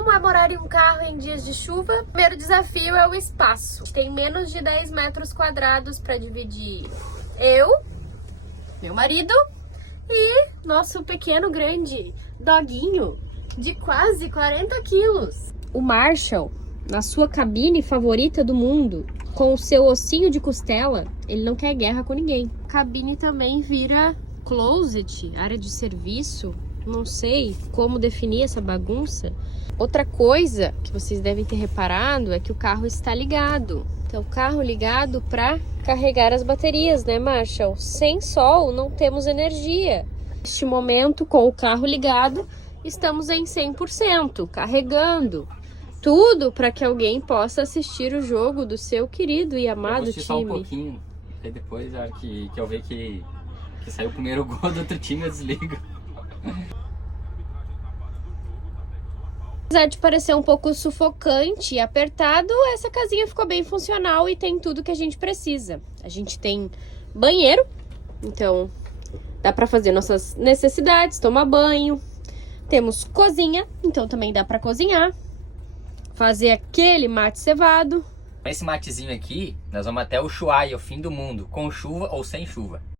Como é morar em um carro em dias de chuva? O primeiro desafio é o espaço. Tem menos de 10 metros quadrados para dividir eu, meu marido e nosso pequeno grande doguinho de quase 40 quilos. O Marshall, na sua cabine favorita do mundo, com o seu ossinho de costela, ele não quer guerra com ninguém. A cabine também vira closet, área de serviço. Não sei como definir essa bagunça. Outra coisa que vocês devem ter reparado é que o carro está ligado. Então, o carro ligado para carregar as baterias, né, Marshall? Sem sol, não temos energia. Neste momento, com o carro ligado, estamos em 100%, carregando. Tudo para que alguém possa assistir o jogo do seu querido e amado time. Só um pouquinho, e depois, na hora que eu ver que saiu o primeiro gol do outro time, eu desligo. Apesar de parecer um pouco sufocante e apertado, essa casinha ficou bem funcional e tem tudo que a gente precisa. A gente tem banheiro, então dá para fazer nossas necessidades, tomar banho. Temos cozinha, então também dá para cozinhar. Fazer aquele mate cevado. Esse matezinho aqui, nós vamos até Ushuaia, o fim do mundo, com chuva ou sem chuva.